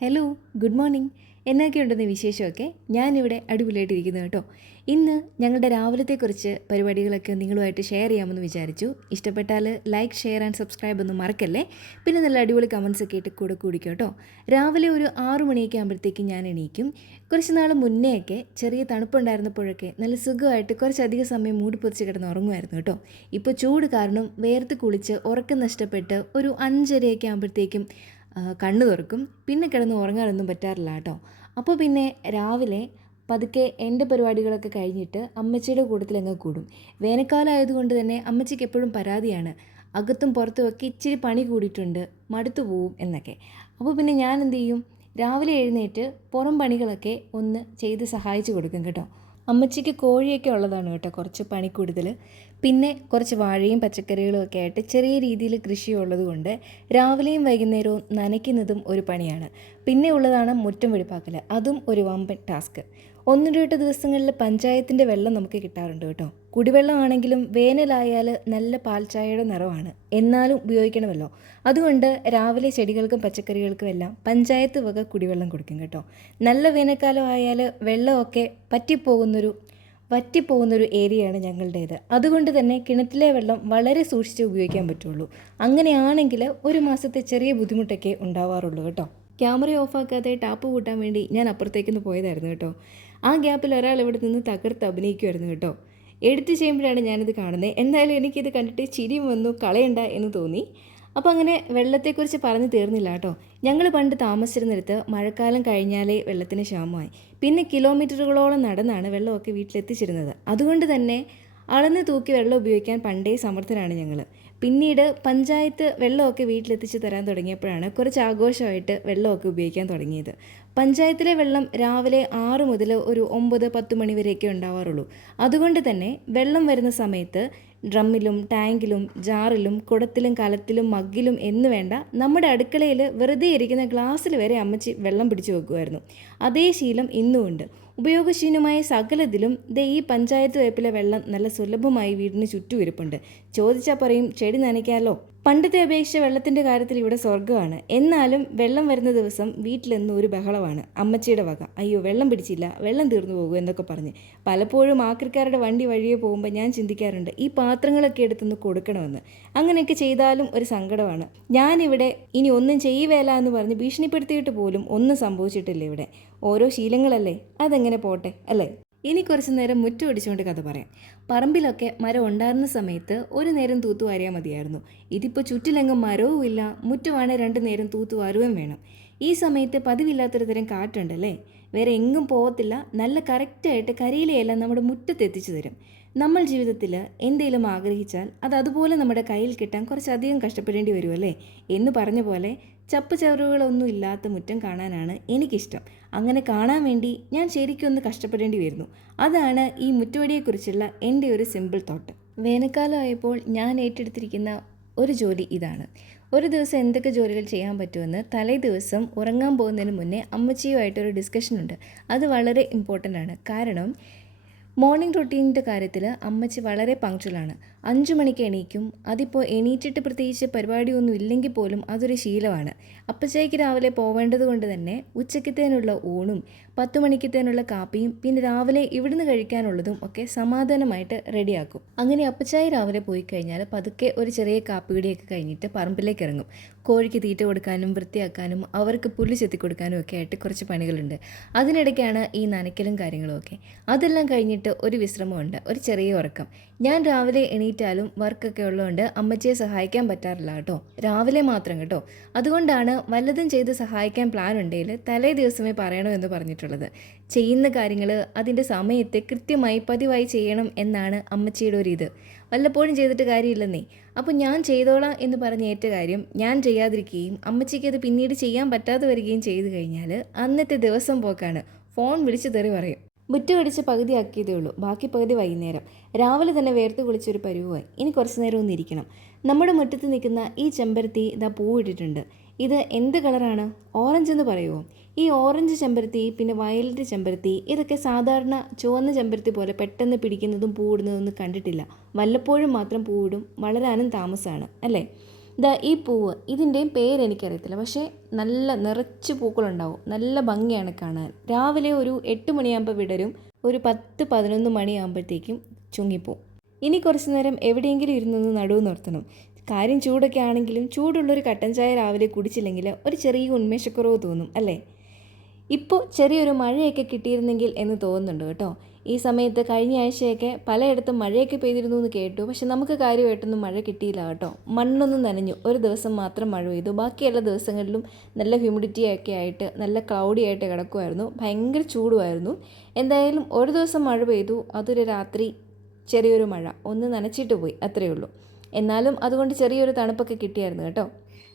Hello good morning. എന്നൊക്കെയുണ്ടെന്ന് വിശേഷമൊക്കെ ഞാനിവിടെ അടിപൊളിയായിട്ടിരിക്കുന്നു കേട്ടോ. ഇന്ന് ഞങ്ങളുടെ രാവിലത്തെക്കുറിച്ച് പരിപാടികളൊക്കെ നിങ്ങളുമായിട്ട് ഷെയർ ചെയ്യാമെന്ന് വിചാരിച്ചു. ഇഷ്ടപ്പെട്ടാൽ ലൈക്ക് ഷെയർ ആൻഡ് സബ്സ്ക്രൈബ് ഒന്നും മറക്കല്ലേ? പിന്നെ നല്ല അടിപൊളി കമൻസ് ഒക്കെ ഇട്ട് കൂടെ കൂടിക്കോട്ടോ കേട്ടോ രാവിലെ ഒരു ആറു മണിയൊക്കെ ആകുമ്പോഴത്തേക്ക് ഞാൻ എണീക്കും. കുറച്ച് നാൾ മുന്നേയൊക്കെ ചെറിയ തണുപ്പുണ്ടായിരുന്നപ്പോഴൊക്കെ നല്ല സുഖമായിട്ട് കുറച്ചധികം സമയം മൂടി പൊതിച്ച് കിടന്ന് ഉറങ്ങുമായിരുന്നു കേട്ടോ ഇപ്പോൾ ചൂട് കാരണം വേർത്ത് കുളിച്ച് ഉറക്കം നഷ്ടപ്പെട്ട് ഒരു അഞ്ചരയൊക്കെ ആകുമ്പോഴത്തേക്കും കണ്ണ് തുറക്കും. പിന്നെ കിടന്ന് ഉറങ്ങാനൊന്നും പറ്റാറില്ല കേട്ടോ അപ്പോൾ പിന്നെ രാവിലെ പതുക്കെ എന്റെ പരിപാടികളൊക്കെ കഴിഞ്ഞിട്ട് അമ്മച്ചിയുടെ കൂട്ടത്തിൽ അങ്ങ് കൂടും. വേനൽക്കാലം ആയതുകൊണ്ട് തന്നെ അമ്മച്ചിക്ക് എപ്പോഴും പരാതിയാണ്. അകത്തും പുറത്തുമൊക്കെ ഇച്ചിരി പണി കൂടിയിട്ടുണ്ട് മടുത്തു പോവും എന്നൊക്കെ. അപ്പോൾ പിന്നെ ഞാൻ എന്ത് ചെയ്യും? രാവിലെ എഴുന്നേറ്റ് പുറം പണികളൊക്കെ ഒന്ന് ചെയ്ത് സഹായിച്ചു കൊടുക്കും കേട്ടോ. അമ്മച്ചിക്ക് കോഴിയൊക്കെ ഉള്ളതാണ് കേട്ടോ കുറച്ച് പണി കൂടുതൽ. പിന്നെ കുറച്ച് വാഴയും പച്ചക്കറികളും ഒക്കെ ആയിട്ട് ചെറിയ രീതിയിൽ കൃഷി ഉള്ളതുകൊണ്ട് രാവിലെയും വൈകുന്നേരവും നനയ്ക്കുന്നതും ഒരു പണിയാണ്. പിന്നെ ഉള്ളതാണ് മുറ്റം വെടിപ്പാക്കൽ. അതും ഒരു വമ്പൻ ടാസ്ക്. ഒന്ന് രണ്ട് ദിവസങ്ങളിൽ പഞ്ചായത്തിന്റെ വെള്ളം നമുക്ക് കിട്ടാറുണ്ട് കേട്ടോ. കുടിവെള്ളമാണെങ്കിലും വേനലായാൽ നല്ല പാൽച്ചായയുടെ നിറമാണ്. എന്നാലും ഉപയോഗിക്കണമല്ലോ. അതുകൊണ്ട് രാവിലെ ചെടികൾക്കും പച്ചക്കറികൾക്കും എല്ലാം പഞ്ചായത്ത് വക കുടിവെള്ളം കൊടുക്കും കേട്ടോ. നല്ല വേനൽക്കാലം ആയാൽ വെള്ളമൊക്കെ പറ്റിപ്പോകുന്നൊരു വറ്റിപ്പോകുന്നൊരു ഏരിയയാണ് ഞങ്ങളുടേത്. അതുകൊണ്ട് തന്നെ കിണറ്റിലെ വെള്ളം വളരെ സൂക്ഷിച്ച് ഉപയോഗിക്കാൻ പറ്റുള്ളൂ. അങ്ങനെയാണെങ്കിൽ ഒരു മാസത്തെ ചെറിയ ബുദ്ധിമുട്ടൊക്കെ ഉണ്ടാവാറുള്ളൂ കേട്ടോ. ക്യാമറ ഓഫാക്കാതെ ടാപ്പ് കൂട്ടാൻ വേണ്ടി ഞാൻ അപ്പുറത്തേക്കൊന്ന് പോയതായിരുന്നു കേട്ടോ. ആ ഗ്യാപ്പിൽ ഒരാൾ ഇവിടെ നിന്ന് തകർത്ത് അഭിനയിക്കുമായിരുന്നു കേട്ടോ. എഡിറ്റ് ചെയ്യുമ്പോഴാണ് ഞാനിത് കാണുന്നത്. എന്തായാലും എനിക്കിത് കണ്ടിട്ട് ചിരിയും വന്നു കളയണ്ട എന്ന് തോന്നി. അപ്പോൾ അങ്ങനെ വെള്ളത്തെക്കുറിച്ച് പറഞ്ഞു തീർന്നില്ല കേട്ടോ. ഞങ്ങൾ പണ്ട് താമസിച്ചിരുന്നിടത്ത് മഴക്കാലം കഴിഞ്ഞാലേ വെള്ളത്തിന് ക്ഷാമമായി. പിന്നെ കിലോമീറ്ററുകളോളം നടന്നാണ് വെള്ളമൊക്കെ വീട്ടിലെത്തിച്ചിരുന്നത്. അതുകൊണ്ട് തന്നെ അളന്ന് തൂക്കി വെള്ളം ഉപയോഗിക്കാൻ പണ്ടേ സമർത്ഥനാണ് ഞങ്ങൾ. പിന്നീട് പഞ്ചായത്ത് വെള്ളമൊക്കെ വീട്ടിലെത്തിച്ച് തരാൻ തുടങ്ങിയപ്പോഴാണ് കുറച്ച് ആഘോഷമായിട്ട് വെള്ളമൊക്കെ ഉപയോഗിക്കാൻ തുടങ്ങിയത്. പഞ്ചായത്തിലെ വെള്ളം രാവിലെ ആറ് മുതൽ ഒരു ഒമ്പത് പത്ത് മണി വരെയൊക്കെ ഉണ്ടാവാറുള്ളൂ. അതുകൊണ്ട് തന്നെ വെള്ളം വരുന്ന സമയത്ത് ഡ്രമ്മിലും ടാങ്കിലും ജാറിലും കുടത്തിലും കലത്തിലും മഗ്ഗിലും എന്ന് വേണ്ട നമ്മുടെ അടുക്കളയിൽ വെറുതെ ഇരിക്കുന്ന ഗ്ലാസ്സിൽ വരെ അമ്മച്ചി വെള്ളം പിടിച്ചു വെക്കുമായിരുന്നു. അതേ ശീലം ഇന്നുമുണ്ട് ഉപയോഗശീനമായ സകലത്തിലും ദേ ഈ പഞ്ചായത്ത് വേപ്പിലെ വെള്ളം നല്ല സുലഭമായി വീടിന് ചുറ്റും ഇരിപ്പുണ്ട്. ചോദിച്ചാൽ പറയും ചെടി നനയ്ക്കാമല്ലോ. പണ്ടത്തെ അപേക്ഷിച്ച് വെള്ളത്തിന്റെ കാര്യത്തിൽ ഇവിടെ സ്വർഗമാണ്. എന്നാലും വെള്ളം വരുന്ന ദിവസം വീട്ടിലെന്നും ഒരു ബഹളമാണ്. അമ്മച്ചിയുടെ വക. അയ്യോ വെള്ളം പിടിച്ചില്ല. വെള്ളം തീർന്നു പോകും എന്നൊക്കെ പറഞ്ഞ്. പലപ്പോഴും ആക്രിക്കാരുടെ വണ്ടി വഴിയെ പോകുമ്പോൾ ഞാൻ ചിന്തിക്കാറുണ്ട് ഈ പാത്രങ്ങളൊക്കെ എടുത്തൊന്ന് കൊടുക്കണമെന്ന്. അങ്ങനെയൊക്കെ ചെയ്താലും ഒരു സങ്കടമാണ്. ഞാനിവിടെ ഇനി ഒന്നും ചെയ്യുവേല എന്ന് പറഞ്ഞ് ഭീഷണിപ്പെടുത്തിയിട്ട് പോലും ഒന്നും സംഭവിച്ചിട്ടില്ല ഇവിടെ. ഓരോ ശീലങ്ങളല്ലേ? അതെങ്ങനെ പോട്ടെ? അല്ലേ? ഇനി കുറച്ച് നേരം മുറ്റുപിടിച്ചുകൊണ്ട് കഥ പറയാം. പറമ്പിലൊക്കെ മരം ഉണ്ടായിരുന്ന സമയത്ത് ഒരു നേരം തൂത്തുവാരിയാൽ മതിയായിരുന്നു. ഇതിപ്പോൾ ചുറ്റിലെങ്ങും മരവും ഇല്ല. മുറ്റമാണ് രണ്ട് നേരം തൂത്തുവാരുകയും വേണം. ഈ സമയത്ത് പതിവില്ലാത്തൊരു തരം കാറ്റുണ്ടല്ലേ? വേറെ എങ്ങും പോകത്തില്ല നല്ല കറക്റ്റായിട്ട് കരിയിലയെല്ലാം നമ്മുടെ മുറ്റത്ത് എത്തിച്ചു തരും. നമ്മൾ ജീവിതത്തിൽ എന്തെങ്കിലും ആഗ്രഹിച്ചാൽ അത് അതുപോലെ നമ്മുടെ കയ്യിൽ കിട്ടാൻ കുറച്ചധികം കഷ്ടപ്പെടേണ്ടി വരുമല്ലേ എന്ന് പറഞ്ഞ പോലെ ചപ്പ് ചവറുകളൊന്നും ഇല്ലാത്ത മുറ്റം കാണാനാണ് എനിക്കിഷ്ടം. അങ്ങനെ കാണാൻ വേണ്ടി ഞാൻ ശരിക്കും ഒന്ന് കഷ്ടപ്പെടേണ്ടി വരുന്നു. അതാണ് ഈ മുറ്റുവടിയെക്കുറിച്ചുള്ള എന്റെ ഒരു സിമ്പിൾ തോട്ട് വേനൽക്കാലമായപ്പോൾ ഞാൻ ഏറ്റെടുത്തിരിക്കുന്ന ഒരു ജോലി ഇതാണ്. ഒരു ദിവസം എന്തൊക്കെ ജോലികൾ ചെയ്യാൻ പറ്റുമെന്ന് തലേ ദിവസം ഉറങ്ങാൻ പോകുന്നതിന് മുന്നേ അമ്മച്ചിയുമായിട്ടൊരു ഡിസ്കഷനുണ്ട് അത് വളരെ ഇമ്പോർട്ടന്റ് ആണ്. കാരണം മോർണിംഗ് റൊട്ടീനിന്റെ കാര്യത്തിൽ അമ്മച്ചി വളരെ പങ്ക്ച്വലാണ് അഞ്ചു മണിക്ക് എണീക്കും. അതിപ്പോൾ എണീറ്റിട്ട് പ്രത്യേകിച്ച് പരിപാടിയൊന്നും ഇല്ലെങ്കിൽ പോലും അതൊരു ശീലമാണ്. അപ്പച്ചയ്ക്ക് രാവിലെ പോവേണ്ടത് കൊണ്ട് തന്നെ ഉച്ചക്കത്തേനുള്ള ഊണും പത്ത് മണിക്കത്തേനുള്ള കാപ്പിയും പിന്നെ രാവിലെ ഇവിടുന്ന് കഴിക്കാനുള്ളതും ഒക്കെ സമാധാനമായിട്ട് റെഡിയാക്കും. അങ്ങനെ അപ്പച്ചായ രാവിലെ പോയി കഴിഞ്ഞാൽ പതുക്കെ ഒരു ചെറിയ കാപ്പിയുടെയൊക്കെ കഴിഞ്ഞിട്ട് പറമ്പിലേക്ക് ഇറങ്ങും. കോഴിക്ക് തീറ്റ കൊടുക്കാനും വൃത്തിയാക്കാനും അവർക്ക് പുല്ല് ചെത്തി കൊടുക്കാനും ഒക്കെ ആയിട്ട് കുറച്ച് പണികളുണ്ട്. അതിനിടയ്ക്കാണ് ഈ നനയ്ക്കലും കാര്യങ്ങളും ഒക്കെ. അതെല്ലാം കഴിഞ്ഞിട്ട് ഒരു വിശ്രമമുണ്ട്. ഒരു ചെറിയ ഉറക്കം. ഞാൻ രാവിലെ എണീറ്റാലും വർക്കൊക്കെ ഉള്ളതുകൊണ്ട് അമ്മച്ചിയെ സഹായിക്കാൻ പറ്റാറില്ല കേട്ടോ. രാവിലെ മാത്രം കേട്ടോ. അതുകൊണ്ടാണ് വല്ലതും ചെയ്ത് സഹായിക്കാൻ പ്ലാൻ ഉണ്ടെങ്കിൽ തലേ ദിവസമേ പറയണമെന്ന് പറഞ്ഞിട്ടുള്ളത്. ചെയ്യുന്ന കാര്യങ്ങൾ അതിന്റെ സമയത്തെ കൃത്യമായി പതിവായി ചെയ്യണം എന്നാണ് അമ്മച്ചിയുടെ ഒരു ഇത്. വല്ലപ്പോഴും ചെയ്തിട്ട് കാര്യമില്ലെന്നേ. അപ്പോൾ ഞാൻ ചെയ്തോളാം എന്ന് പറഞ്ഞ ഏറ്റ കാര്യം ഞാൻ ചെയ്യാതിരിക്കുകയും അമ്മച്ചിക്ക് അത് പിന്നീട് ചെയ്യാൻ പറ്റാതെ വരികയും ചെയ്തു കഴിഞ്ഞാൽ അന്നത്തെ ദിവസം പോക്കാണ്. ഫോൺ വിളിച്ച് തെറി പറയും. മുറ്റമടിച്ച് പകുതി ആക്കിയതേ ഉള്ളൂ. ബാക്കി പകുതി വൈകുന്നേരം. രാവിലെ തന്നെ വേർത്ത് കുളിച്ചൊരു പരുവായി ഇനി കുറച്ച് നേരം ഒന്നിരിക്കണം നമ്മുടെ മുറ്റത്ത് നിൽക്കുന്ന ഈ ചെമ്പരത്തി ഇതാ പൂവിട്ടിട്ടുണ്ട് ഇത് എന്ത് കളറാണ്? ഓറഞ്ച് എന്ന് പറയുമോ ഈ ഓറഞ്ച് ചെമ്പരത്തി പിന്നെ വയലറ്റ് ചെമ്പരത്തി ഇതൊക്കെ സാധാരണ ചുവന്ന ചെമ്പരത്തി പോലെ പെട്ടെന്ന് പിടിക്കുന്നതും പൂവിടുന്നതും കണ്ടിട്ടില്ല. വല്ലപ്പോഴും മാത്രം പൂവിടും. വളരാനും താമസമാണ് അല്ലേ? ദാ ഈ പൂവ് ഇതിന്റെയും പേര് എനിക്കറിയത്തില്ല. പക്ഷേ നല്ല നിറച്ച് പൂക്കളുണ്ടാവും. നല്ല ഭംഗിയാണ് കാണാൻ. രാവിലെ ഒരു എട്ട് മണിയാകുമ്പോൾ വിടരും. ഒരു പത്ത് പതിനൊന്ന് മണിയാകുമ്പോഴത്തേക്കും ചുങ്ങിപ്പോവും ഇനി കുറച്ച് നേരം എവിടെയെങ്കിലും ഇരുന്നൊന്ന് നടുവ് നിർത്തണം. കാര്യം ചൂടൊക്കെ ആണെങ്കിലും ചൂടുള്ളൊരു കട്ടൻ ചായ രാവിലെ കുടിച്ചില്ലെങ്കിൽ ഒരു ചെറിയ ഉന്മേഷക്കുറവ് തോന്നും അല്ലേ? ഇപ്പോൾ ചെറിയൊരു മഴയൊക്കെ കിട്ടിയിരുന്നെങ്കിൽ എന്ന് തോന്നുന്നുണ്ട് കേട്ടോ. ഈ സമയത്ത് കഴിഞ്ഞ ആഴ്ചയൊക്കെ പലയിടത്തും മഴയൊക്കെ പെയ്തിരുന്നു എന്ന് കേട്ടു. പക്ഷെ നമുക്ക് കാര്യമായിട്ടൊന്നും മഴ കിട്ടിയില്ല കേട്ടോ. മണ്ണൊന്നും നനഞ്ഞു. ഒരു ദിവസം മാത്രം മഴ പെയ്തു. ബാക്കി എല്ലാ ദിവസങ്ങളിലും നല്ല ഹ്യൂമിഡിറ്റിയൊക്കെ ആയിട്ട് നല്ല ക്ലൗഡി ആയിട്ട് കിടക്കുമായിരുന്നു ഭയങ്കര ചൂടുമായിരുന്നു. എന്തായാലും ഒരു ദിവസം മഴ പെയ്തു. അതൊരു രാത്രി ചെറിയൊരു മഴ. ഒന്ന് നനച്ചിട്ട് പോയി. അത്രയേ ഉള്ളൂ. എന്നാലും അതുകൊണ്ട് ചെറിയൊരു തണുപ്പൊക്കെ കിട്ടിയായിരുന്നു കേട്ടോ.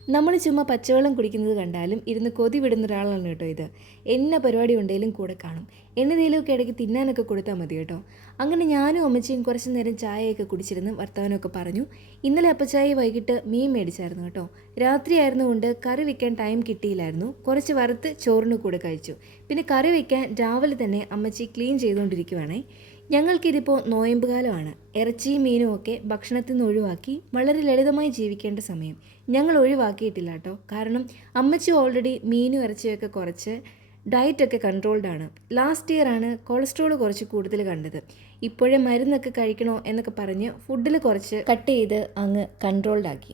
നമ്മൾ ചുമ്മാ പച്ചവെള്ളം കുടിക്കുന്നത് കണ്ടാലും ഇരുന്ന് കൊതി വിടുന്ന ഒരാളാണ് കേട്ടോ ഇത്. എന്ന പരിപാടി ഉണ്ടെങ്കിലും കൂടെ കാണും. എന്നതേലുമൊക്കെ ഇടയ്ക്ക് തിന്നാനൊക്കെ കൊടുത്താൽ മതി കേട്ടോ. അങ്ങനെ ഞാനും അമ്മച്ചിയും കുറച്ച് നേരം ചായയൊക്കെ കുടിച്ചിരുന്ന് വർത്തമാനമൊക്കെ പറഞ്ഞു. ഇന്നലെ അപ്പച്ചായ വൈകിട്ട് മീൻ മേടിച്ചായിരുന്നു കേട്ടോ. രാത്രി ആയിരുന്നുകൊണ്ട് കറി വെക്കാൻ ടൈം കിട്ടിയില്ലായിരുന്നു. കുറച്ച് വറുത്ത് ചോറിന് കൂടെ കഴിച്ചു. പിന്നെ കറി വെക്കാൻ രാവിലെ തന്നെ അമ്മച്ചി ക്ലീൻ ചെയ്തുകൊണ്ടിരിക്കുവാണേ. ഞങ്ങൾക്കിതിപ്പോൾ നോയമ്പ് കാലമാണ്. ഇറച്ചിയും മീനും ഒക്കെ ഭക്ഷണത്തിൽ നിന്ന് ഒഴിവാക്കി വളരെ ലളിതമായി ജീവിക്കേണ്ട സമയം. ഞങ്ങൾ ഒഴിവാക്കിയിട്ടില്ല കേട്ടോ. കാരണം അമ്മച്ചി ഓൾറെഡി മീൻ ഇറച്ചിയൊക്കെ കുറച്ച് ഡയറ്റൊക്കെ കൺട്രോൾഡ് ആണ്. ലാസ്റ്റ് ഇയറാണ് കൊളസ്ട്രോൾ കുറച്ച് കൂടുതൽ കണ്ടത്. ഇപ്പോഴേ മരുന്നൊക്കെ കഴിക്കണോ എന്നൊക്കെ പറഞ്ഞ് ഫുഡിൽ കുറച്ച് കട്ട് ചെയ്ത് അങ്ങ് കൺട്രോൾഡ് ആക്കി.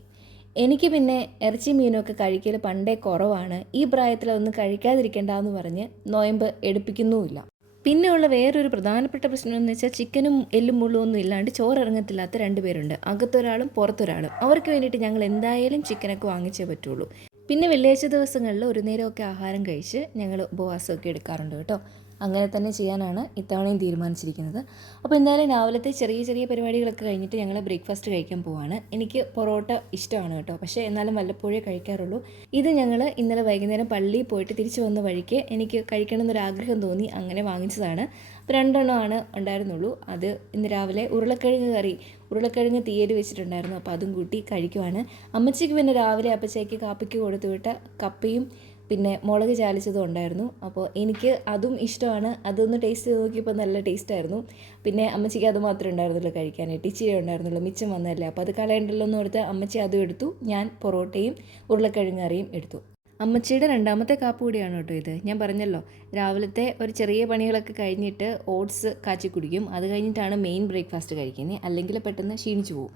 എനിക്ക് പിന്നെ ഇറച്ചി മീനൊക്കെ കഴിക്കൽ പണ്ടേ കുറവാണ്. ഈ പ്രായത്തിൽ കഴിക്കാതിരിക്കണ്ട കഴിക്കാതിരിക്കേണ്ടെന്ന് പറഞ്ഞ് നോയമ്പ് എടുപ്പിക്കുന്നുമില്ല. പിന്നെയുള്ള വേറൊരു പ്രധാനപ്പെട്ട പ്രശ്നം എന്ന് വെച്ചാൽ ചിക്കനും എല്ലും മുള്ളും ഒന്നും ഇല്ലാണ്ട് ചോറ് ഇറങ്ങത്തില്ലാത്ത രണ്ട് പേരുണ്ട്. അകത്തൊരാളും പുറത്തൊരാളും. അവർക്ക് വേണ്ടിയിട്ട് ഞങ്ങൾ എന്തായാലും ചിക്കനൊക്കെ വാങ്ങിച്ചേ പറ്റുള്ളൂ. പിന്നെ വെള്ളിയാഴ്ച ദിവസങ്ങളിൽ ഒരു നേരമൊക്കെ ആഹാരം കഴിച്ച് ഞങ്ങൾ ഉപവാസമൊക്കെ എടുക്കാറുണ്ട് കേട്ടോ. അങ്ങനെ തന്നെ ചെയ്യാനാണ് ഇത്തവണയും തീരുമാനിച്ചിരിക്കുന്നത്. അപ്പോൾ എന്തായാലും രാവിലത്തെ ചെറിയ ചെറിയ പരിപാടികളൊക്കെ കഴിഞ്ഞിട്ട് ഞങ്ങൾ ബ്രേക്ക്ഫാസ്റ്റ് കഴിക്കാൻ പോവാണ്. എനിക്ക് പൊറോട്ട ഇഷ്ടമാണ് കേട്ടോ. പക്ഷേ എന്നാലും വല്ലപ്പോഴേ കഴിക്കാറുള്ളൂ. ഇത് ഞങ്ങൾ ഇന്നലെ വൈകുന്നേരം പള്ളിയിൽ പോയിട്ട് തിരിച്ചു വന്ന വഴിക്ക് എനിക്ക് കഴിക്കണം എന്നൊരാഗ്രഹം തോന്നി അങ്ങനെ വാങ്ങിച്ചതാണ്. അപ്പോൾ രണ്ടെണ്ണമാണ് ഉണ്ടായിരുന്നുള്ളൂ. അത് ഇന്ന് രാവിലെ ഉരുളക്കിഴങ്ങ് കറി ഉരുളക്കിഴങ്ങ് തീയൽ വെച്ചിട്ടുണ്ടായിരുന്നു. അപ്പോൾ അതും കൂട്ടി കഴിക്കുവാണ്. അമ്മച്ചിക്ക് പിന്നെ രാവിലെ അപ്പച്ചയ്ക്ക് കാപ്പിക്ക് കൊടുത്തു വിട്ട കപ്പയും പിന്നെ മുളക് ചാലിച്ചതും ഉണ്ടായിരുന്നു. അപ്പോൾ എനിക്ക് അതും ഇഷ്ടമാണ്. അതൊന്ന് ടേസ്റ്റ് ചെയ്ത് നോക്കിയപ്പോൾ നല്ല ടേസ്റ്റായിരുന്നു പിന്നെ അമ്മച്ചിക്ക് അത് മാത്രമേ ഉണ്ടായിരുന്നുള്ളൂ കഴിക്കാനായിട്ട്. ഇച്ചിരി ഉണ്ടായിരുന്നുള്ളൂ. മിച്ചം വന്നതല്ലേ. അപ്പോൾ അത് കളയണ്ടല്ലോ എന്ന് ഓർത്ത് അമ്മച്ചി അതും എടുത്തു. ഞാൻ പൊറോട്ടയും ഉരുളക്കിഴങ്ങ് കറിയും എടുത്തു. അമ്മച്ചിയുടെ രണ്ടാമത്തെ കാപ്പ് കൂടിയാണ് കേട്ടോ ഇത്. ഞാൻ പറഞ്ഞല്ലോ രാവിലത്തെ ഒരു ചെറിയ പണികളൊക്കെ കഴിഞ്ഞിട്ട് ഓട്സ് കാച്ചി കുടിക്കും. അത് കഴിഞ്ഞിട്ടാണ് മെയിൻ ബ്രേക്ക്ഫാസ്റ്റ് കഴിക്കുന്നത് അല്ലെങ്കിൽ പെട്ടെന്ന് ക്ഷീണിച്ചു പോകും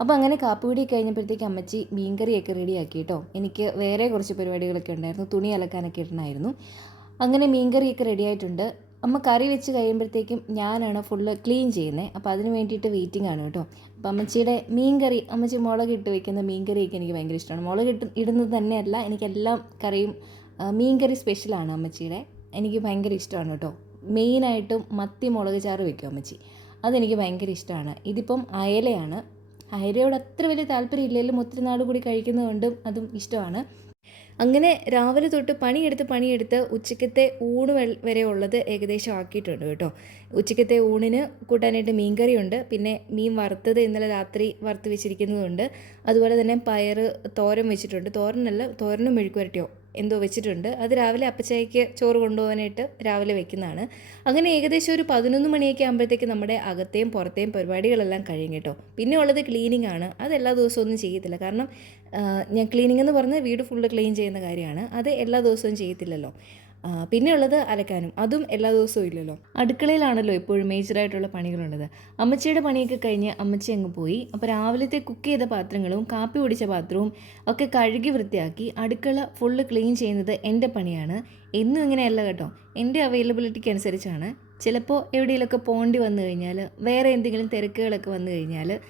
അപ്പോൾ അങ്ങനെ കാപ്പി കൂടി കഴിഞ്ഞപ്പോഴത്തേക്ക് അമ്മച്ചി മീൻകറിയൊക്കെ റെഡിയാക്കി കേട്ടോ എനിക്ക് വേറെ കുറച്ച് പരിപാടികളൊക്കെ ഉണ്ടായിരുന്നു. തുണി അലക്കാനൊക്കെ ഇടണമായിരുന്നു അങ്ങനെ മീൻകറിയൊക്കെ റെഡി ആയിട്ടുണ്ട്. അമ്മ കറി വെച്ച് കഴിയുമ്പോഴത്തേക്കും ഞാനാണ് ഫുള്ള് ക്ലീൻ ചെയ്യുന്നത് അപ്പോൾ അതിന് വേണ്ടിയിട്ട് വെയിറ്റിംഗ് ആണ് കേട്ടോ. അപ്പോൾ അമ്മച്ചിയുടെ മീൻ കറി അമ്മച്ചി മുളക് ഇട്ട് വെക്കുന്ന മീൻകറിയൊക്കെ എനിക്ക് ഭയങ്കര ഇഷ്ടമാണ്. മുളക് ഇട്ട് ഇടുന്നത് തന്നെയല്ല എനിക്കെല്ലാം കറിയും മീൻ കറി സ്പെഷ്യലാണ് അമ്മച്ചിയുടെ. എനിക്ക് ഭയങ്കര ഇഷ്ടമാണ് കേട്ടോ. മെയിനായിട്ടും മത്തി മുളക് ചാറ് വെക്കും അമ്മച്ചി. അതെനിക്ക് ഭയങ്കര ഇഷ്ടമാണ്. ഇതിപ്പം അയലയാണ്. അയലയോട് അത്ര വലിയ താല്പര്യം ഇല്ലെങ്കിലും ഒത്തിരി നാട് കൂടി കഴിക്കുന്നതുകൊണ്ടും അതും ഇഷ്ടമാണ്. അങ്ങനെ രാവിലെ തൊട്ട് പണിയെടുത്ത് പണിയെടുത്ത് ഉച്ചക്കത്തെ ഊണ് വരെ ഉള്ളത് ഏകദേശം ആക്കിയിട്ടുണ്ട് കേട്ടോ. ഉച്ചക്കത്തെ ഊണിന് കൂട്ടാനായിട്ട് മീൻകറിയുണ്ട്. പിന്നെ മീൻ വറുത്തത് ഇന്നലെ രാത്രി വറുത്ത് വെച്ചിരിക്കുന്നതുണ്ട്. അതുപോലെ തന്നെ പയറ് തോരൻ വെച്ചിട്ടുണ്ട്. തോരനല്ല തോരനും മെഴുക്കുവരട്ടിയോ എന്തോ വെച്ചിട്ടുണ്ട്. അത് രാവിലെ അപ്പച്ചായ്ക്ക് ചോറ് കൊണ്ടുപോകാനായിട്ട് രാവിലെ വെക്കുന്നതാണ്. അങ്ങനെ ഏകദേശം ഒരു പതിനൊന്ന് മണിയൊക്കെ ആകുമ്പോഴത്തേക്ക് നമ്മുടെ അകത്തെയും പുറത്തെയും പരിപാടികളെല്ലാം കഴിയും കേട്ടോ. പിന്നെ ഉള്ളത് ക്ലീനിങ് ആണ്. അത് എല്ലാ ദിവസവും ഒന്നും ചെയ്യത്തില്ല. കാരണം ഞാൻ ക്ലീനിങ് എന്ന് പറഞ്ഞാൽ വീട് ഫുള്ള് ക്ലീൻ ചെയ്യുന്ന കാര്യമാണ്. അത് എല്ലാ ദിവസവും ചെയ്യത്തില്ലല്ലോ. ആ, പിന്നെ അലക്കാനും അതും എല്ലാ ദിവസവും ഇല്ലല്ലോ. അടുക്കളയിലാണല്ലോ എപ്പോഴും മേജറായിട്ടുള്ള പണികളുള്ളത്. അമ്മച്ചിയുടെ പണിയൊക്കെ കഴിഞ്ഞ് അമ്മച്ചി അങ്ങ് പോയി. അപ്പോൾ രാവിലത്തെ കുക്ക് ചെയ്ത പാത്രങ്ങളും കാപ്പി പൊടിച്ച പാത്രവും ഒക്കെ കഴുകി വൃത്തിയാക്കി അടുക്കള ഫുള്ള് ക്ലീൻ ചെയ്യുന്നത് എന്റെ പണിയാണ്. എന്നും ഇങ്ങനെയല്ല കേട്ടോ. എന്റെ അവൈലബിലിറ്റിക്ക് അനുസരിച്ചാണ്. ചിലപ്പോൾ എവിടെയെങ്കിലുമൊക്കെ പോണ്ടി വന്നു കഴിഞ്ഞാൽ വേറെ എന്തെങ്കിലും തിരക്കുകളൊക്കെ വന്നു കഴിഞ്ഞാൽ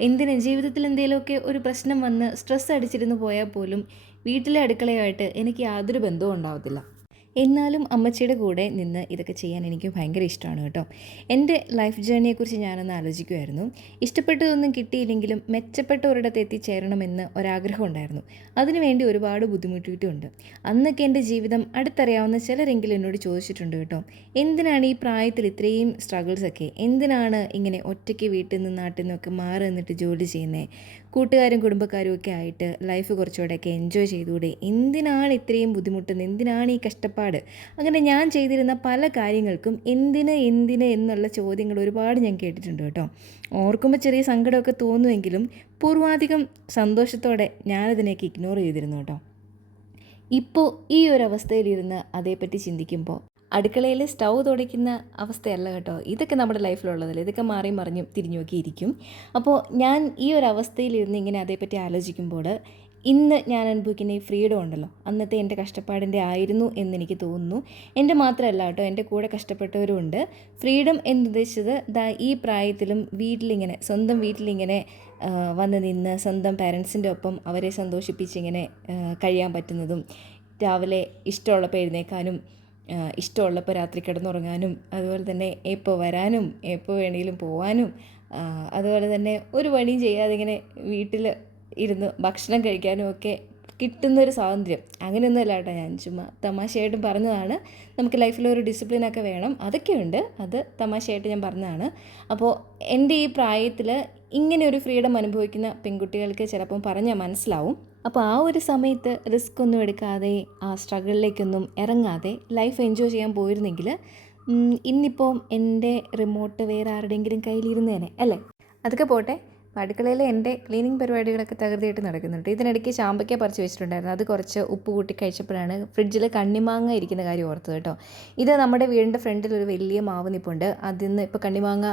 എന്തിന്? ജീവിതത്തിൽ എന്തെങ്കിലുമൊക്കെ ഒരു പ്രശ്നം വന്ന് സ്ട്രെസ് അടിച്ചിരുന്ന് പോയാൽ പോലും വീട്ടിലെ അടുക്കളയായിട്ട് എനിക്ക് യാതൊരു ബന്ധവും ഉണ്ടാവത്തില്ല. എന്നാലും അമ്മച്ചിയുടെ കൂടെ നിന്ന് ഇതൊക്കെ ചെയ്യാൻ എനിക്ക് ഭയങ്കര ഇഷ്ടമാണ് കേട്ടോ. എന്റെ ലൈഫ് ജേണിയെക്കുറിച്ച് ഞാനൊന്ന് ആലോചിക്കുമായിരുന്നു ഇഷ്ടപ്പെട്ടതൊന്നും കിട്ടിയില്ലെങ്കിലും മെച്ചപ്പെട്ട ഒരിടത്ത് എത്തിച്ചേരണമെന്ന് ഒരാഗ്രഹം ഉണ്ടായിരുന്നു. അതിനുവേണ്ടി ഒരുപാട് ബുദ്ധിമുട്ടിയിട്ടുണ്ട്. അന്നൊക്കെ എന്റെ ജീവിതം അടുത്തറിയാവുന്ന ചിലരെങ്കിലും എന്നോട് ചോദിച്ചിട്ടുണ്ട് കേട്ടോ. എന്തിനാണ് ഈ പ്രായത്തിൽ ഇത്രയും സ്ട്രഗിൾസൊക്കെ എന്തിനാണ് ഇങ്ങനെ ഒറ്റയ്ക്ക് വീട്ടിൽ നിന്ന് നാട്ടിൽ നിന്നൊക്കെ മാറി നിന്നിട്ട് ജോലി ചെയ്യുന്നത് കൂട്ടുകാരും കുടുംബക്കാരും ഒക്കെ ആയിട്ട് ലൈഫ് കുറച്ചുകൂടെയൊക്കെ എൻജോയ് ചെയ്തുകൂടെ? എന്തിനാണ് ഇത്രയും ബുദ്ധിമുട്ടുന്നത്? എന്തിനാണ് ഈ കഷ്ടപ്പാട് അങ്ങനെ ഞാൻ ചെയ്തിരുന്ന പല കാര്യങ്ങൾക്കും എന്തിന് എന്തിന് എന്നുള്ള ചോദ്യങ്ങൾ ഒരുപാട് ഞാൻ കേട്ടിട്ടുണ്ട് കേട്ടോ. ഓർക്കുമ്പോൾ ചെറിയ സങ്കടമൊക്കെ തോന്നുമെങ്കിലും പൂർവാധികം സന്തോഷത്തോടെ ഞാനതിനേക്ക് ഇഗ്നോർ ചെയ്തിരുന്നു കേട്ടോ. ഇപ്പോൾ ഈ ഒരു അവസ്ഥയിലിരുന്ന് അതേപ്പറ്റി ചിന്തിക്കുമ്പോൾ അടുക്കളയിൽ സ്റ്റൗ തുടയ്ക്കുന്ന അവസ്ഥയല്ല കേട്ടോ. ഇതൊക്കെ നമ്മുടെ ലൈഫിലുള്ളതല്ലേ? ഇതൊക്കെ മാറി മറിഞ്ഞും തിരിഞ്ഞു നോക്കിയിരിക്കും. അപ്പോൾ ഞാൻ ഈ ഒരു അവസ്ഥയിലിരുന്ന് ഇങ്ങനെ അതേപ്പറ്റി ആലോചിക്കുമ്പോൾ ഇന്ന് ഞാൻ അനുഭവിക്കുന്ന ഈ ഫ്രീഡം ഉണ്ടല്ലോ. അന്നത്തെ എന്റെ കഷ്ടപ്പാടിന്റെ ആയിരുന്നു എന്നെനിക്ക് തോന്നുന്നു. എന്റെ മാത്രമല്ല കേട്ടോ എന്റെ കൂടെ കഷ്ടപ്പെട്ടവരും ഉണ്ട് ഫ്രീഡം എന്നുദ്ദേശിച്ചത് ദാ ഈ പ്രായത്തിലും വീട്ടിലിങ്ങനെ സ്വന്തം വീട്ടിലിങ്ങനെ വന്ന് നിന്ന് സ്വന്തം പാരൻസിന്റെ ഒപ്പം അവരെ സന്തോഷിപ്പിച്ചിങ്ങനെ കഴിയാൻ പറ്റുന്നതും രാവിലെ ഇഷ്ടമുള്ളപ്പോൾ എഴുന്നേക്കാനും ഇഷ്ടമുള്ളപ്പോൾ രാത്രി കിടന്നുറങ്ങാനും അതുപോലെ തന്നെ എപ്പോൾ വരാനും എപ്പോൾ വേണമെങ്കിലും പോവാനും അതുപോലെ തന്നെ ഒരു പണിയും ചെയ്യാതെ ഇങ്ങനെ വീട്ടിൽ ഇരുന്ന് ഭക്ഷണം കഴിക്കാനും ഒക്കെ കിട്ടുന്നൊരു സ്വാതന്ത്ര്യം. അങ്ങനെയൊന്നുമല്ല കേട്ടോ ഞാൻ ചുമ്മാ തമാശയായിട്ടും പറഞ്ഞതാണ്. നമുക്ക് ലൈഫിൽ ഒരു ഡിസിപ്ലിനൊക്കെ വേണം. അതൊക്കെയുണ്ട്. അത് തമാശയായിട്ട് ഞാൻ പറഞ്ഞതാണ്. അപ്പോൾ എന്റെ ഈ പ്രായത്തിൽ ഇങ്ങനെ ഒരു ഫ്രീഡം അനുഭവിക്കുന്ന പെൺകുട്ടികൾക്ക് ചിലപ്പം പറഞ്ഞാൽ മനസ്സിലാവും. അപ്പോൾ ആ ഒരു സമയത്ത് റിസ്ക് ഒന്നും എടുക്കാതെ ആ സ്ട്രഗിളിലേക്കൊന്നും ഇറങ്ങാതെ ലൈഫ് എൻജോയ് ചെയ്യാൻ പോയിരുന്നെങ്കിൽ ഇന്നിപ്പം എന്റെ റിമോട്ട് വേറെ ആരുടെയെങ്കിലും കയ്യിലിരുന്നേനെ അല്ലേ? അതൊക്കെ പോട്ടെ. അടുക്കളയിൽ എന്റെ ക്ലീനിങ് പരിപാടികളൊക്കെ തകൃതിയായിട്ട് നടക്കുന്നുണ്ട്. ഇതിനിടയ്ക്ക് ചാമ്പയ്ക്ക പറിച്ച് വെച്ചിട്ടുണ്ടായിരുന്നു. അത് കുറച്ച് ഉപ്പ് കൂട്ടി കഴിച്ചപ്പോഴാണ് ഫ്രിഡ്ജിൽ കണ്ണിമാങ്ങ ഇരിക്കുന്ന കാര്യം ഓർത്തത് കേട്ടോ. ഇത് നമ്മുടെ വീടിന്റെ ഫ്രണ്ടിൽ ഒരു വലിയ മാവ് നിപ്പുണ്ട്. അതിൽ നിന്ന് ഇപ്പോൾ കണ്ണിമാങ്ങ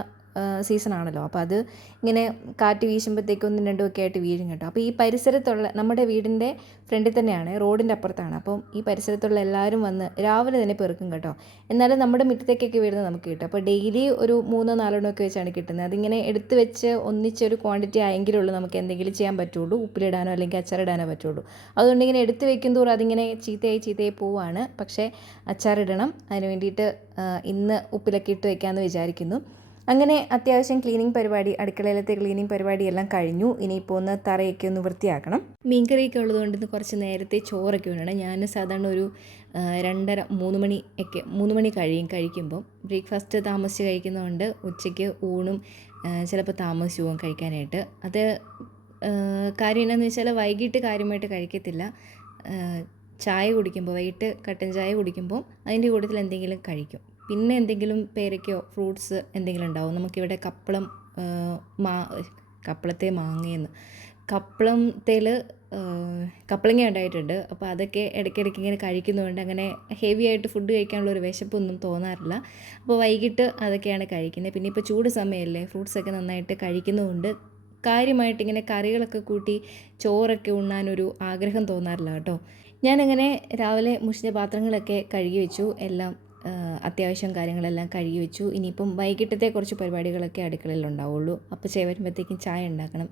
സീസൺ ആണല്ലോ അപ്പോൾ അത് ഇങ്ങനെ കാറ്റ് വീശുമ്പോഴത്തേക്കും ഒന്നും രണ്ടും ഒക്കെ ആയിട്ട് വീഴും കേട്ടോ. അപ്പോൾ ഈ പരിസരത്തുള്ള നമ്മുടെ വീടിന്റെ ഫ്രണ്ടിൽ തന്നെയാണ് റോഡിന്റെ അപ്പുറത്താണ്. അപ്പം ഈ പരിസരത്തുള്ള എല്ലാവരും വന്ന് രാവിലെ തന്നെ പെറുക്കും കേട്ടോ. എന്നാലും നമ്മുടെ മുറ്റത്തേക്കൊക്കെ വീഴുന്നത് നമുക്ക് കിട്ടും. അപ്പോൾ ഡെയിലി ഒരു മൂന്നോ നാലെണ്ണോ ഒക്കെ വെച്ചാണ് കിട്ടുന്നത്. അതിങ്ങനെ എടുത്ത് വെച്ച് ഒന്നിച്ചൊരു ക്വാണ്ടിറ്റി ആയെങ്കിലേ ഉള്ളൂ നമുക്ക് എന്തെങ്കിലും ചെയ്യാൻ പറ്റുള്ളൂ. ഉപ്പിലിടാനോ അല്ലെങ്കിൽ അച്ചാറിടാനോ പറ്റുള്ളൂ. അതുകൊണ്ട് ഇങ്ങനെ എടുത്ത് വെക്കും തോറും അതിങ്ങനെ ചീത്തയായി ചീത്തയായി പോവാണ്. പക്ഷേ അച്ചാറിടണം. അതിന് വേണ്ടിയിട്ട് ഇന്ന് ഉപ്പിലൊക്കെ ഇട്ട് വെക്കാമെന്ന് വിചാരിക്കുന്നു. അങ്ങനെ അത്യാവശ്യം ക്ലീനിങ് പരിപാടി അടുക്കളയിലത്തെ ക്ലീനിങ് പരിപാടി എല്ലാം കഴിഞ്ഞു. ഇനിയിപ്പോൾ ഒന്ന് തറയൊക്കെ ഒന്ന് വൃത്തിയാക്കണം. മീൻകറിയൊക്കെ ഉള്ളതുകൊണ്ട് ഇന്ന് കുറച്ച് നേരത്തെ ചോറൊക്കെ വേണം ഞാൻ സാധാരണ ഒരു രണ്ടര മൂന്ന് മണി ഒക്കെ മൂന്ന് മണി കഴിയും കഴിക്കുമ്പോൾ ബ്രേക്ക്ഫാസ്റ്റ് താമസിച്ച് കഴിക്കുന്നതുകൊണ്ട് ഉച്ചയ്ക്ക് ഊണും ചിലപ്പോൾ താമസിച്ച് പോകും കഴിക്കാനായിട്ട്. അത് കാര്യം എന്നാന്ന് വെച്ചാൽ വൈകിട്ട് കാര്യമായിട്ട് കഴിക്കത്തില്ല. ചായ കുടിക്കുമ്പോൾ വൈകിട്ട് കട്ടൻ ചായ കുടിക്കുമ്പോൾ അതിന്റെ കൂട്ടത്തിൽ എന്തെങ്കിലും കഴിക്കും. പിന്നെ എന്തെങ്കിലും പേരയ്ക്കോ ഫ്രൂട്ട്സ് എന്തെങ്കിലും ഉണ്ടാവും? നമുക്കിവിടെ കപ്പളം മാ കപ്പളത്തെ മാങ്ങയെന്ന്. കപ്പളത്തേൽ കപ്പളങ്ങ ഉണ്ടായിട്ടുണ്ട്. അപ്പോൾ അതൊക്കെ ഇടയ്ക്കിടയ്ക്ക് ഇങ്ങനെ കഴിക്കുന്നതുകൊണ്ട് അങ്ങനെ ഹെവി ആയിട്ട് ഫുഡ് കഴിക്കാനുള്ള ഒരു വിശപ്പൊന്നും തോന്നാറില്ല. അപ്പോൾ വൈകിട്ട് അതൊക്കെയാണ് കഴിക്കുന്നത് പിന്നെ ഇപ്പോൾ ചൂട് സമയമല്ലേ ഫ്രൂട്ട്സൊക്കെ നന്നായിട്ട് കഴിക്കുന്നതുകൊണ്ട് കാര്യമായിട്ട് ഇങ്ങനെ കറികളൊക്കെ കൂട്ടി ചോറൊക്കെ ഉണ്ണാനൊരു ആഗ്രഹം തോന്നാറില്ല കേട്ടോ. ഞാനങ്ങനെ രാവിലെ മുഷിഞ്ഞ പാത്രങ്ങളൊക്കെ കഴുകി വെച്ചു. എല്ലാം അത്യാവശ്യം കാര്യങ്ങളെല്ലാം കഴുകി വെച്ചു. ഇനിയിപ്പം വൈകിട്ടത്തെ കുറച്ച് പരിപാടികളൊക്കെ അടുക്കളയിൽ ഉണ്ടാവുള്ളൂ. ചായ വരുമ്പോഴത്തേക്കും ചായ ഉണ്ടാക്കണം.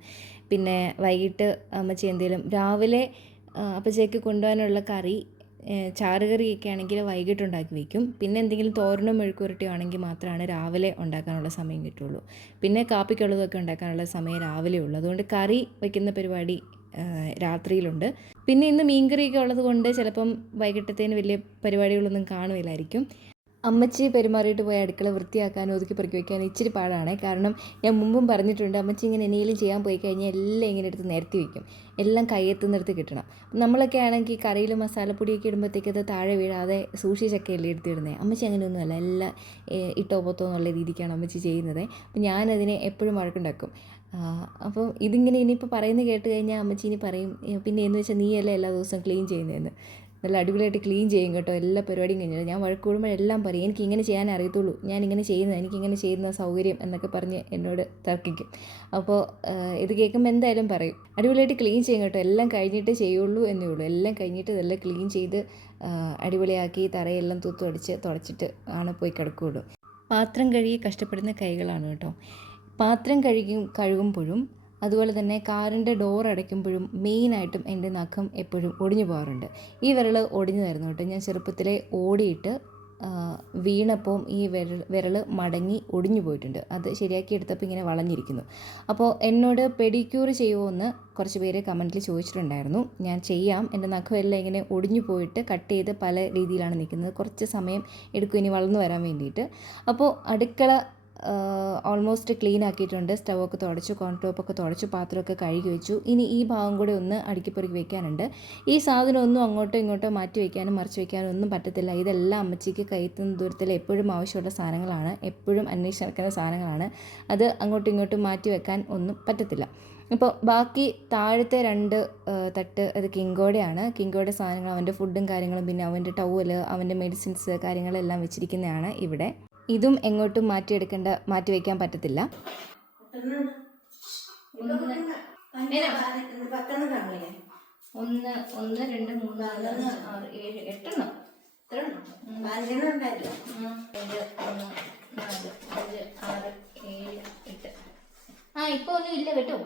പിന്നെ വൈകിട്ട് അമ്മച്ചി എന്തെങ്കിലും രാവിലെ അപ്പച്ചയ്ക്ക് കൊണ്ടുപോകാനുള്ള കറി ചാറ് ചാറുകറിയൊക്കെ ആണെങ്കിൽ വൈകിട്ട് ഉണ്ടാക്കി വയ്ക്കും പിന്നെ എന്തെങ്കിലും തോരനോ മെഴുക്കുരട്ടിയോ ആണെങ്കിൽ മാത്രമാണ് രാവിലെ ഉണ്ടാക്കാനുള്ള സമയം കിട്ടുള്ളൂ. പിന്നെ കാപ്പിക്കുള്ളതൊക്കെ ഉണ്ടാക്കാനുള്ള സമയം രാവിലെ ഉള്ളൂ. അതുകൊണ്ട് കറി വയ്ക്കുന്ന പരിപാടി രാത്രിയിലുണ്ട്. പിന്നെ ഇന്ന് മീൻകറിയൊക്കെ ഉള്ളത് കൊണ്ട് ചിലപ്പം വൈകിട്ടത്തേന് വലിയ പരിപാടികളൊന്നും കാണുമില്ലായിരിക്കും അമ്മച്ചി പെരുമാറിയിട്ട് പോയ അടുക്കള വൃത്തിയാക്കാനും ഒതുക്കി പെറുക്കി വയ്ക്കാനും ഇച്ചിരി പാടാണ്. കാരണം ഞാൻ മുമ്പും പറഞ്ഞിട്ടുണ്ട് അമ്മച്ചി ഇങ്ങനെ എന്തെങ്കിലും ചെയ്യാൻ പോയി കഴിഞ്ഞാൽ എല്ലാം ഇങ്ങനെ എടുത്ത് നിരത്തി വയ്ക്കും എല്ലാം കയ്യെത്തുന്നിടത്ത് കിട്ടണം. നമ്മളൊക്കെ ആണെങ്കിൽ കറിയിൽ മസാലപ്പൊടിയൊക്കെ ഇടുമ്പോഴത്തേക്ക് അത് താഴെ വീഴാതെ സൂക്ഷിച്ചൊക്കെയല്ലേ എടുത്തിടുന്നത് അമ്മച്ചി അങ്ങനെയൊന്നുമല്ല എല്ലാം ഇട്ടോ പൊത്തോ എന്നുള്ള രീതിക്കാണ് അമ്മച്ചി ചെയ്യുന്നത്. അപ്പം ഞാനതിനെ എപ്പോഴും വഴക്കുണ്ടാക്കും. അപ്പോൾ ഇതിങ്ങനെ ഇനിയിപ്പോൾ പറയുന്നത് കേട്ട് കഴിഞ്ഞാൽ അമ്മച്ചി ഇനി പറയും "ഏ, പിന്നെ എന്ന് വെച്ചാൽ നീയല്ലേ എല്ലാ ദിവസവും ക്ലീൻ ചെയ്യുന്നതെന്ന് നല്ല അടിപൊളിയായിട്ട് ക്ലീൻ ചെയ്യും കേട്ടോ എല്ലാ പരിപാടിയും കഴിഞ്ഞിട്ട്. ഞാൻ വഴക്ക് കൂടുമ്പോൾ എല്ലാം പറയും എനിക്ക് ഇങ്ങനെ ചെയ്യാൻ അറിയത്തുള്ളൂ. ഞാൻ ഇങ്ങനെ ചെയ്യുന്നത് എനിക്ക് ഇങ്ങനെ ചെയ്യുന്ന സൗകര്യം എന്നൊക്കെ പറഞ്ഞ് എന്നോട് തർക്കിക്കും. അപ്പോൾ ഇത് കേൾക്കുമ്പോൾ എന്തായാലും പറയും അടിപൊളിയായിട്ട് ക്ലീൻ ചെയ്യും കേട്ടോ എല്ലാം കഴിഞ്ഞിട്ട് ചെയ്യുള്ളൂ എന്നേ ഉള്ളൂ. എല്ലാം കഴിഞ്ഞിട്ട് ഇതെല്ലാം ക്ലീൻ ചെയ്ത് അടിപൊളിയാക്കി തറയെല്ലാം തൂത്തു അടിച്ച് തുടച്ചിട്ട് ആണ് പോയി കിടക്കുകയുള്ളൂ. പാത്രം കഴുകി കഷ്ടപ്പെടുന്ന കൈകളാണ് കേട്ടോ. പാത്രം കഴുകി കഴുകുമ്പോഴും അതുപോലെ തന്നെ കാറിന്റെ ഡോർ അടയ്ക്കുമ്പോഴും മെയിനായിട്ടും എന്റെ നഖം എപ്പോഴും ഒടിഞ്ഞു പോകാറുണ്ട്. ഈ വിരൽ തരുന്നു കേട്ടോ. ഞാൻ ചെറുപ്പത്തിലെ ഓടിയിട്ട് വീണപ്പോൾ ഈ വിരൽ വിരൽ മടങ്ങി ഒടിഞ്ഞു പോയിട്ടുണ്ട്. അത് ശരിയാക്കി എടുത്തപ്പോൾ ഇങ്ങനെ വളഞ്ഞിരിക്കുന്നു. അപ്പോൾ എന്നോട് പെഡിക്യൂർ ചെയ്യുമോ എന്ന് കുറച്ച് പേര് കമന്റിൽ ചോദിച്ചിട്ടുണ്ടായിരുന്നു. ഞാൻ ചെയ്യാം. എന്റെ നഖമെല്ലാം ഇങ്ങനെ ഒടിഞ്ഞു പോയിട്ട് കട്ട് ചെയ്ത് പല രീതിയിലാണ് നിൽക്കുന്നത്. കുറച്ച് സമയം എടുക്കും ഇനി വളർന്നു വരാൻ വേണ്ടിയിട്ട്. അപ്പോൾ അടുക്കള ഓൾമോസ്റ്റ് ക്ലീൻ ആക്കിയിട്ടുണ്ട്. സ്റ്റവൊക്കെ തുടച്ചു കോൺടോപ്പൊക്കെ തുടച്ചു പാത്രമൊക്കെ കഴുകി വെച്ചു. ഇനി ഈ ഭാഗം കൂടെ ഒന്ന് അടുക്കിപ്പൊറുക്കി വെക്കാനുണ്ട്. ഈ സാധനം ഒന്നും അങ്ങോട്ടോ ഇങ്ങോട്ടോ മാറ്റി വെക്കാനും മറിച്ച് വെക്കാനും ഒന്നും പറ്റത്തില്ല. ഇതെല്ലാം അമ്മച്ചിക്ക് കൈത്തുന്ന ദൂരത്തിൽ എപ്പോഴും ആവശ്യമുള്ള സാധനങ്ങളാണ്. എപ്പോഴും അന്വേഷിച്ച് സാധനങ്ങളാണ്. അത് അങ്ങോട്ടും ഇങ്ങോട്ടും മാറ്റി വെക്കാൻ ഒന്നും പറ്റത്തില്ല. അപ്പോൾ ബാക്കി താഴത്തെ രണ്ട് തട്ട് അത് കിങ്കോടെയാണ്. കിങ്കോയുടെ സാധനങ്ങൾ അവന്റെ ഫുഡും കാര്യങ്ങളും പിന്നെ അവന്റെ ടവൽ അവന്റെ മെഡിസിൻസ് കാര്യങ്ങളെല്ലാം വെച്ചിരിക്കുന്നതാണ് ഇവിടെ. ഇതും എങ്ങോട്ടും മാറ്റിയെടുക്കേണ്ട മാറ്റി വയ്ക്കാൻ പറ്റത്തില്ല. ഒന്ന് ഒന്ന് രണ്ട് മൂന്ന് നാല് ആറ് ഏഴ് എട്ടെണ്ണം. എത്രയെണ്ണം? അഞ്ച് ഒന്ന് നാല് അഞ്ച് ആറ് ഏഴ് എട്ട് ആ ഇപ്പൊ ഒന്നും ഇല്ല കേട്ടോ.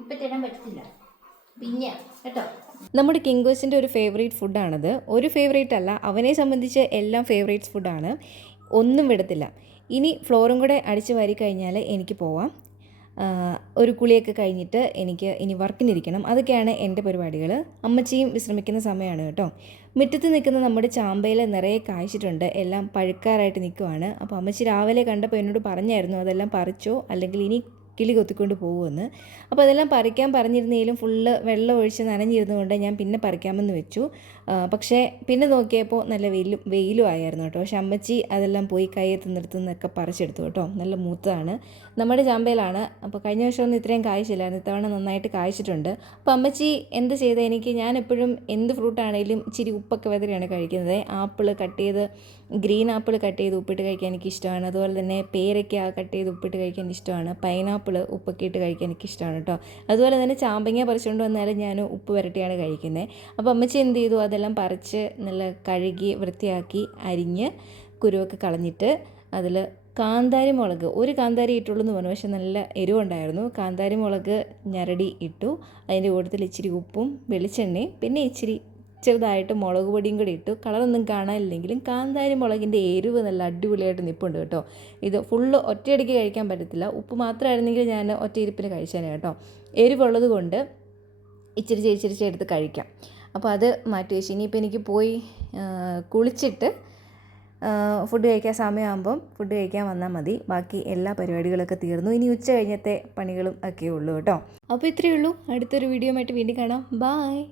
ഇപ്പൊ തരാൻ പറ്റത്തില്ല. പിന്നെ കേട്ടോ. നമ്മുടെ കിങ്കോസിന്റെ ഒരു ഫേവറേറ്റ് ഫുഡാണത് ഒരു ഫേവറേറ്റ് അല്ല അവനെ സംബന്ധിച്ച് എല്ലാം ഫേവറേറ്റ്സ് ഫുഡാണ് ഒന്നും വിടത്തില്ല. ഇനി ഫ്ലോറും കൂടെ അടിച്ച് വാരി കഴിഞ്ഞാൽ എനിക്ക് പോവാം. ഒരു കുളിയൊക്കെ കഴിഞ്ഞിട്ട് എനിക്ക് ഇനി വർക്കിനിരിക്കണം. അതൊക്കെയാണ് എന്റെ പരിപാടികൾ അമ്മച്ചിയും വിശ്രമിക്കുന്ന സമയമാണ് കേട്ടോ. മുറ്റത്ത് നിൽക്കുന്ന നമ്മുടെ ചാമ്പയിൽ നിറയെ കായ്ച്ചിട്ടുണ്ട്. എല്ലാം പഴുക്കാറായിട്ട് നിൽക്കുവാണ്. അപ്പോൾ അമ്മച്ചി രാവിലെ കണ്ടപ്പോൾ എന്നോട് പറഞ്ഞായിരുന്നു അതെല്ലാം പറിച്ചോ? അല്ലെങ്കിൽ ഇനി കിളി കൊത്തിക്കൊണ്ട് പോകുമെന്ന്. അപ്പോൾ അതെല്ലാം പറിക്കാൻ പറഞ്ഞിരുന്നെങ്കിലും ഫുള്ള് വെള്ളം ഒഴിച്ച് നനഞ്ഞിരുന്നുകൊണ്ട് ഞാൻ പിന്നെ പറിക്കാമെന്ന് വെച്ചു. പക്ഷേ പിന്നെ നോക്കിയപ്പോൾ നല്ല വെയിലും വെയിലും ആയിരുന്നു കേട്ടോ. പക്ഷെ അമ്മച്ചി അതെല്ലാം പോയി കയ്യെത്തി നിർത്തുന്നൊക്കെ പറിച്ചെടുത്തു കേട്ടോ. നല്ല മൂത്തതാണ്. നമ്മുടെ ചാമ്പയിലാണ്. അപ്പോൾ കഴിഞ്ഞ വർഷം ഒന്നും ഇത്രയും കായ്ച്ചില്ലായിരുന്നു. ഇത്തവണ നന്നായിട്ട് കായ്ച്ചിട്ടുണ്ട്. അപ്പോൾ അമ്മച്ചി എന്ത് ചെയ്ത? എനിക്ക് ഞാൻ എപ്പോഴും എന്ത് ഫ്രൂട്ടാണേലും ഇച്ചിരി ഉപ്പൊക്കെ വെതിരെയാണ് കഴിക്കുന്നത്. ആപ്പിൾ കട്ട് ചെയ്ത് ഗ്രീൻ ആപ്പിൾ കട്ട് ചെയ്ത് ഉപ്പിട്ട് കഴിക്കാൻ എനിക്ക് ഇഷ്ടമാണ്. അതുപോലെ തന്നെ പേരയ്ക്ക കട്ട് ചെയ്ത് ഉപ്പിട്ട് കഴിക്കാൻ ഇഷ്ടമാണ്. പൈനാപ്പിൾ ഉപ്പൊക്കെ ഇട്ട് കഴിക്കാൻ എനിക്ക് ഇഷ്ടമാണ് കേട്ടോ. അതുപോലെ തന്നെ ചാമ്പങ്ങ പറിച്ചുകൊണ്ട് വന്നാലും ഞാൻ ഉപ്പ് പുരട്ടിയാണ് കഴിക്കുന്നത് അപ്പോൾ അമ്മച്ചി എന്ത് ചെയ്തു? അതെല്ലാം പറിച്ച് നല്ല കഴുകി വൃത്തിയാക്കി അരിഞ്ഞ് കുരുവൊക്കെ കളഞ്ഞിട്ട് അതിൽ കാന്താരി മുളക്. ഒരു കാന്താരി ഇട്ടുള്ളൂ എന്ന് പറഞ്ഞു. പക്ഷെ നല്ല എരിവുണ്ടായിരുന്നു. കാന്താരി മുളക് ഞരടി ഇട്ടു. അതിന്റെ കൂട്ടത്തിൽ ഇച്ചിരി ഉപ്പും വെളിച്ചെണ്ണയും പിന്നെ ഇച്ചിരി ചെറുതായിട്ട് മുളക് പൊടിയും കൂടി ഇട്ടു. കളറൊന്നും കാണാനില്ലെങ്കിലും കാന്താരി മുളകിന്റെ എരിവ് നല്ല അടിപൊളിയായിട്ട് നിപ്പുണ്ട് കേട്ടോ. ഇത് ഫുള്ള് ഒറ്റയടിക്ക് കഴിക്കാൻ പറ്റത്തില്ല. ഉപ്പ് മാത്രമായിരുന്നെങ്കിൽ ഞാൻ ഒറ്റ ഇരിപ്പിന് കഴിച്ചേനെ കേട്ടോ. എരിവുള്ളത് കൊണ്ട് ഇച്ചിരി ഇച്ചിരി എടുത്ത് കഴിക്കാം. അപ്പോൾ അത് മാറ്റി വെച്ച്. ഇനിയിപ്പോൾ എനിക്ക് പോയി കുളിച്ചിട്ട് ഫുഡ് കഴിക്കാൻ സമയമാകുമ്പം ഫുഡ് കഴിക്കാൻ വന്നാൽ മതി. ബാക്കി എല്ലാ പരിപാടികളൊക്കെ തീർന്നു. ഇനി ഉച്ച കഴിഞ്ഞത്തെ പണികളും ഒക്കെ ഉള്ളൂ കേട്ടോ. അപ്പോൾ ഇത്രയേ ഉള്ളൂ. അടുത്തൊരു വീഡിയോ ആയിട്ട് വീണ്ടും കാണാം. ബായ്